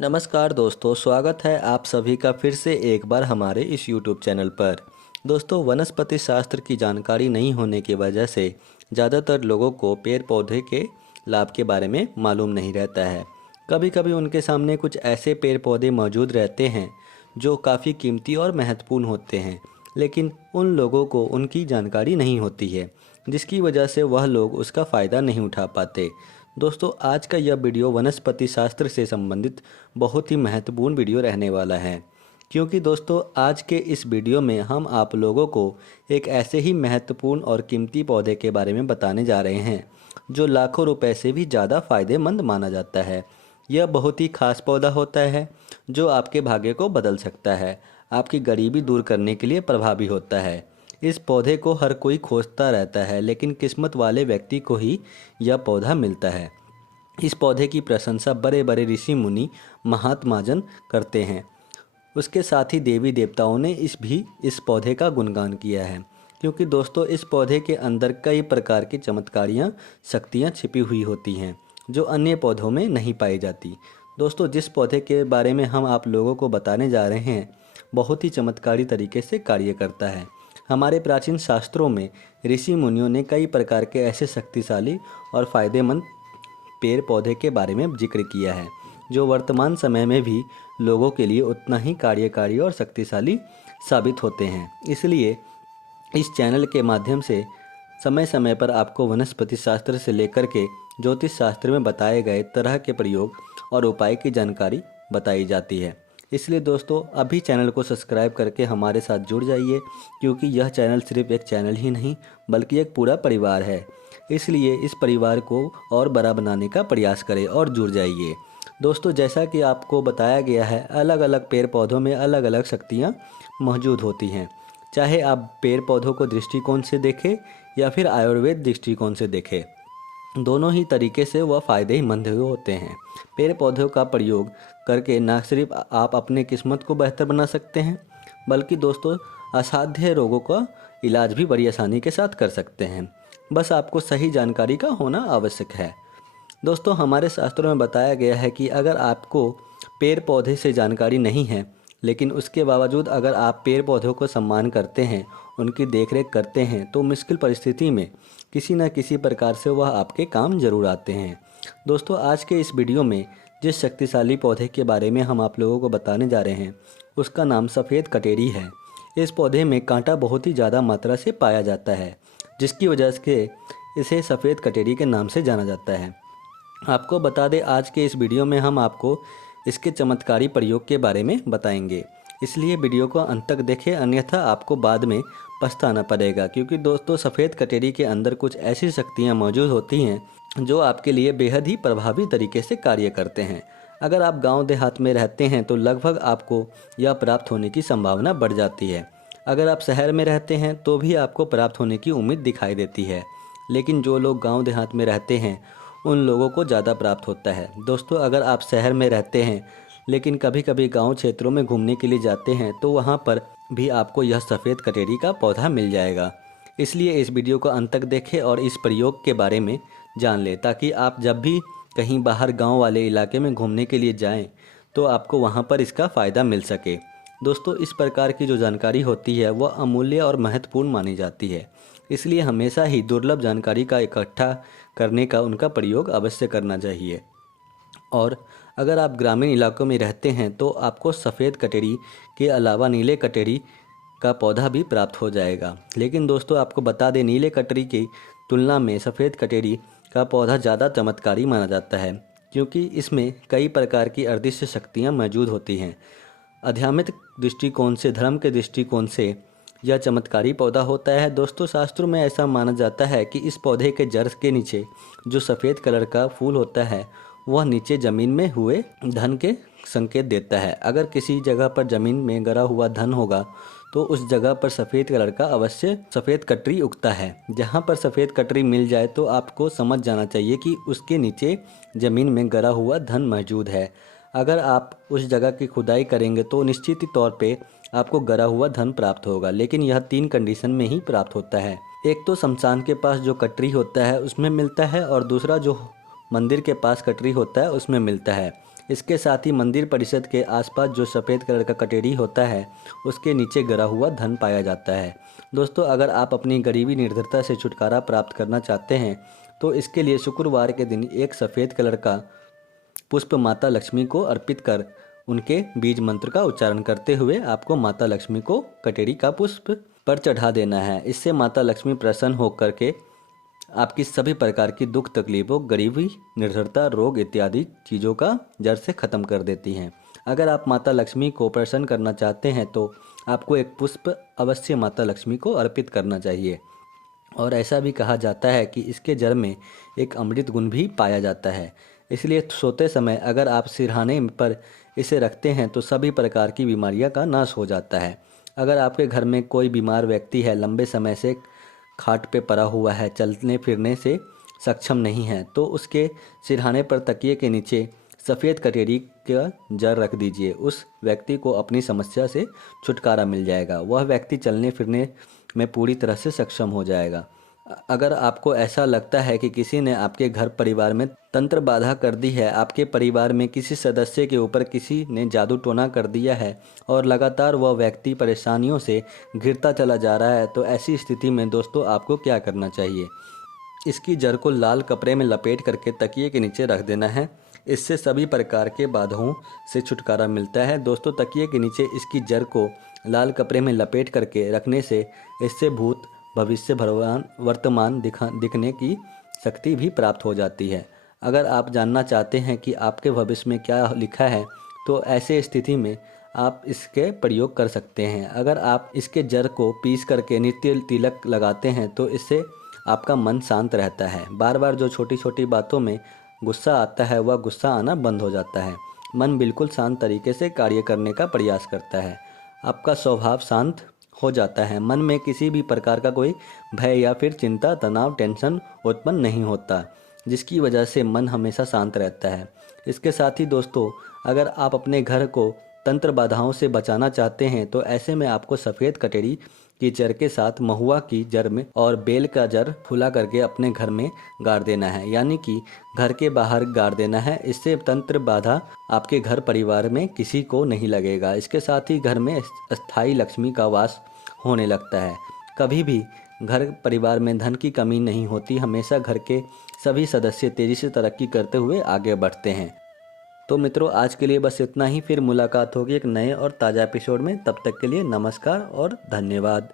नमस्कार दोस्तों, स्वागत है आप सभी का फिर से एक बार हमारे इस YouTube चैनल पर। दोस्तों, वनस्पति शास्त्र की जानकारी नहीं होने की वजह से ज़्यादातर लोगों को पेड़ पौधे के लाभ के बारे में मालूम नहीं रहता है। कभी कभी उनके सामने कुछ ऐसे पेड़ पौधे मौजूद रहते हैं जो काफ़ी कीमती और महत्वपूर्ण होते हैं, लेकिन उन लोगों को उनकी जानकारी नहीं होती है, जिसकी वजह से वह लोग उसका फ़ायदा नहीं उठा पाते। दोस्तों, आज का यह वीडियो वनस्पति शास्त्र से संबंधित बहुत ही महत्वपूर्ण वीडियो रहने वाला है, क्योंकि दोस्तों आज के इस वीडियो में हम आप लोगों को एक ऐसे ही महत्वपूर्ण और कीमती पौधे के बारे में बताने जा रहे हैं जो लाखों रुपए से भी ज़्यादा फायदेमंद माना जाता है। यह बहुत ही खास पौधा होता है जो आपके भाग्य को बदल सकता है, आपकी गरीबी दूर करने के लिए प्रभावी होता है। इस पौधे को हर कोई खोजता रहता है, लेकिन किस्मत वाले व्यक्ति को ही यह पौधा मिलता है। इस पौधे की प्रशंसा बड़े बड़े ऋषि मुनि महात्माजन करते हैं। उसके साथ ही देवी देवताओं ने इस पौधे का गुणगान किया है, क्योंकि दोस्तों इस पौधे के अंदर कई प्रकार की चमत्कारियाँ शक्तियाँ छिपी हुई होती हैं जो अन्य पौधों में नहीं पाई जाती। दोस्तों, जिस पौधे के बारे में हम आप लोगों को बताने जा रहे हैं बहुत ही चमत्कारी तरीके से कार्य करता है। हमारे प्राचीन शास्त्रों में ऋषि मुनियों ने कई प्रकार के ऐसे शक्तिशाली और फायदेमंद पेड़ पौधे के बारे में जिक्र किया है जो वर्तमान समय में भी लोगों के लिए उतना ही कार्यकारी और शक्तिशाली साबित होते हैं। इसलिए इस चैनल के माध्यम से समय समय पर आपको वनस्पति शास्त्र से लेकर के ज्योतिष शास्त्र में बताए गए तरह के प्रयोग और उपाय की जानकारी बताई जाती है। इसलिए दोस्तों अभी चैनल को सब्सक्राइब करके हमारे साथ जुड़ जाइए, क्योंकि यह चैनल सिर्फ एक चैनल ही नहीं बल्कि एक पूरा परिवार है। इसलिए इस परिवार को और बड़ा बनाने का प्रयास करें और जुड़ जाइए। दोस्तों, जैसा कि आपको बताया गया है, अलग अलग पेड़ पौधों में अलग अलग शक्तियाँ मौजूद होती हैं। चाहे आप पेड़ पौधों को दृष्टिकोण से देखें या फिर आयुर्वेद दृष्टिकोण से देखें, दोनों ही तरीके से वह फ़ायदेमंद होते हैं। पेड़ पौधों का प्रयोग करके न सिर्फ आप अपने किस्मत को बेहतर बना सकते हैं, बल्कि दोस्तों असाध्य रोगों का इलाज भी बड़ी आसानी के साथ कर सकते हैं। बस आपको सही जानकारी का होना आवश्यक है। दोस्तों, हमारे शास्त्रों में बताया गया है कि अगर आपको पेड़ पौधे से जानकारी नहीं है, लेकिन उसके बावजूद अगर आप पेड़ पौधों को सम्मान करते हैं, उनकी देखरेख करते हैं, तो मुश्किल परिस्थिति में किसी न किसी प्रकार से वह आपके काम जरूर आते हैं। दोस्तों, आज के इस वीडियो में जिस शक्तिशाली पौधे के बारे में हम आप लोगों को बताने जा रहे हैं उसका नाम सफ़ेद कटेरी है। इस पौधे में कांटा बहुत ही ज़्यादा मात्रा से पाया जाता है, जिसकी वजह से इसे सफ़ेद कटेरी के नाम से जाना जाता है। आपको बता दें, आज के इस वीडियो में हम आपको इसके चमत्कारी प्रयोग के बारे में बताएंगे, इसलिए वीडियो को अंत तक देखें, अन्यथा आपको बाद में पछताना पड़ेगा। क्योंकि दोस्तों सफ़ेद कटेरी के अंदर कुछ ऐसी शक्तियाँ मौजूद होती हैं जो आपके लिए बेहद ही प्रभावी तरीके से कार्य करते हैं। अगर आप गांव देहात में रहते हैं तो लगभग आपको यह प्राप्त होने की संभावना बढ़ जाती है। अगर आप शहर में रहते हैं तो भी आपको प्राप्त होने की उम्मीद दिखाई देती है, लेकिन जो लोग गांव देहात में रहते हैं उन लोगों को ज़्यादा प्राप्त होता है। दोस्तों, अगर आप शहर में रहते हैं लेकिन कभी कभी गांव क्षेत्रों में घूमने के लिए जाते हैं तो वहां पर भी आपको यह सफ़ेद कटेरी का पौधा मिल जाएगा। इसलिए इस वीडियो को अंत तक देखें और इस प्रयोग के बारे में जान लें, ताकि आप जब भी कहीं बाहर गांव वाले इलाके में घूमने के लिए जाएं तो आपको वहां पर इसका फ़ायदा मिल सके। दोस्तों, इस प्रकार की जो जानकारी होती है वह अमूल्य और महत्वपूर्ण मानी जाती है, इसलिए हमेशा ही दुर्लभ जानकारी का इकट्ठा करने का उनका प्रयोग अवश्य करना चाहिए। और अगर आप ग्रामीण इलाकों में रहते हैं तो आपको सफ़ेद कटेरी के अलावा नीले कटेरी का पौधा भी प्राप्त हो जाएगा। लेकिन दोस्तों आपको बता दें, नीले कटेरी की तुलना में सफ़ेद कटेरी का पौधा ज़्यादा चमत्कारी माना जाता है, क्योंकि इसमें कई प्रकार की अदृश्य शक्तियाँ मौजूद होती हैं। आध्यात्मिक दृष्टिकोण से, धर्म के दृष्टिकोण से यह चमत्कारी पौधा होता है। दोस्तों, शास्त्रों में ऐसा माना जाता है कि इस पौधे के जड़ के नीचे जो सफ़ेद कलर का फूल होता है वह नीचे ज़मीन में हुए धन के संकेत देता है। अगर किसी जगह पर ज़मीन में गिरा हुआ धन होगा तो उस जगह पर सफ़ेद कलर का अवश्य सफ़ेद कटरी उगता है। जहाँ पर सफ़ेद कटरी मिल जाए तो आपको समझ जाना चाहिए कि उसके नीचे ज़मीन में गिरा हुआ धन मौजूद है। अगर आप उस जगह की खुदाई करेंगे तो निश्चित ही तौर पे आपको गिरा हुआ धन प्राप्त होगा, लेकिन यह 3 कंडीशन में ही प्राप्त होता है। एक तो शमशान के पास जो कटरी होता है उसमें मिलता है, और दूसरा जो मंदिर के पास कटरी होता है उसमें मिलता है। इसके साथ ही मंदिर परिसर के आसपास जो सफ़ेद कलर का कटेरी होता है उसके नीचे गिरा हुआ धन पाया जाता है। दोस्तों, अगर आप अपनी गरीबी निर्धनता से छुटकारा प्राप्त करना चाहते हैं तो इसके लिए शुक्रवार के दिन एक सफ़ेद कलर का पुष्प माता लक्ष्मी को अर्पित कर उनके बीज मंत्र का उच्चारण करते हुए आपको माता लक्ष्मी को कटेरी का पुष्प पर चढ़ा देना है। इससे माता लक्ष्मी प्रसन्न होकर के आपकी सभी प्रकार की दुख तकलीफों, गरीबी, निर्धनता, रोग इत्यादि चीज़ों का जड़ से ख़त्म कर देती हैं। अगर आप माता लक्ष्मी को प्रसन्न करना चाहते हैं तो आपको एक पुष्प अवश्य माता लक्ष्मी को अर्पित करना चाहिए। और ऐसा भी कहा जाता है कि इसके जड़ में एक अमृत गुण भी पाया जाता है। इसलिए सोते समय अगर आप सिरहाने पर इसे रखते हैं तो सभी प्रकार की बीमारियां का नाश हो जाता है। अगर आपके घर में कोई बीमार व्यक्ति है, लंबे समय से खाट पे पड़ा हुआ है, चलने फिरने से सक्षम नहीं है, तो उसके सिरहाने पर तकिए के नीचे सफ़ेद कटेरी का जड़ रख दीजिए। उस व्यक्ति को अपनी समस्या से छुटकारा मिल जाएगा। वह व्यक्ति चलने फिरने में पूरी तरह से सक्षम हो जाएगा। अगर आपको ऐसा लगता है कि किसी ने आपके घर परिवार में तंत्र बाधा कर दी है, आपके परिवार में किसी सदस्य के ऊपर किसी ने जादू टोना कर दिया है और लगातार वह व्यक्ति परेशानियों से घिरता चला जा रहा है, तो ऐसी स्थिति में दोस्तों आपको क्या करना चाहिए? इसकी जड़ को लाल कपड़े में लपेट करके तकिए के नीचे रख देना है। इससे सभी प्रकार के बाधाओं से छुटकारा मिलता है। दोस्तों, तकिए के नीचे इसकी जड़ को लाल कपड़े में लपेट करके रखने से इससे भूत, भविष्य, वर्तमान दिखने की शक्ति भी प्राप्त हो जाती है। अगर आप जानना चाहते हैं कि आपके भविष्य में क्या लिखा है तो ऐसे स्थिति में आप इसके प्रयोग कर सकते हैं। अगर आप इसके जड़ को पीस करके नित्य तिलक लगाते हैं तो इससे आपका मन शांत रहता है। बार बार जो छोटी छोटी बातों में गुस्सा आता है वह गुस्सा आना बंद हो जाता है। मन बिल्कुल शांत तरीके से कार्य करने का प्रयास करता है। आपका स्वभाव शांत हो जाता है। मन में किसी भी प्रकार का कोई भय या फिर चिंता, तनाव, टेंशन उत्पन्न नहीं होता, जिसकी वजह से मन हमेशा शांत रहता है। इसके साथ ही दोस्तों, अगर आप अपने घर को तंत्र बाधाओं से बचाना चाहते हैं तो ऐसे में आपको सफ़ेद कटेरी की जड़ के साथ महुआ की जड़ में और बेल का जड़ फुला करके अपने घर में गाड़ देना है, यानी कि घर के बाहर गाड़ देना है। इससे तंत्र बाधा आपके घर परिवार में किसी को नहीं लगेगा। इसके साथ ही घर में स्थायी लक्ष्मी का वास होने लगता है। कभी भी घर परिवार में धन की कमी नहीं होती। हमेशा घर के सभी सदस्य तेज़ी से तरक्की करते हुए आगे बढ़ते हैं। तो मित्रों, आज के लिए बस इतना ही। फिर मुलाकात होगी एक नए और ताज़ा एपिसोड में। तब तक के लिए नमस्कार और धन्यवाद।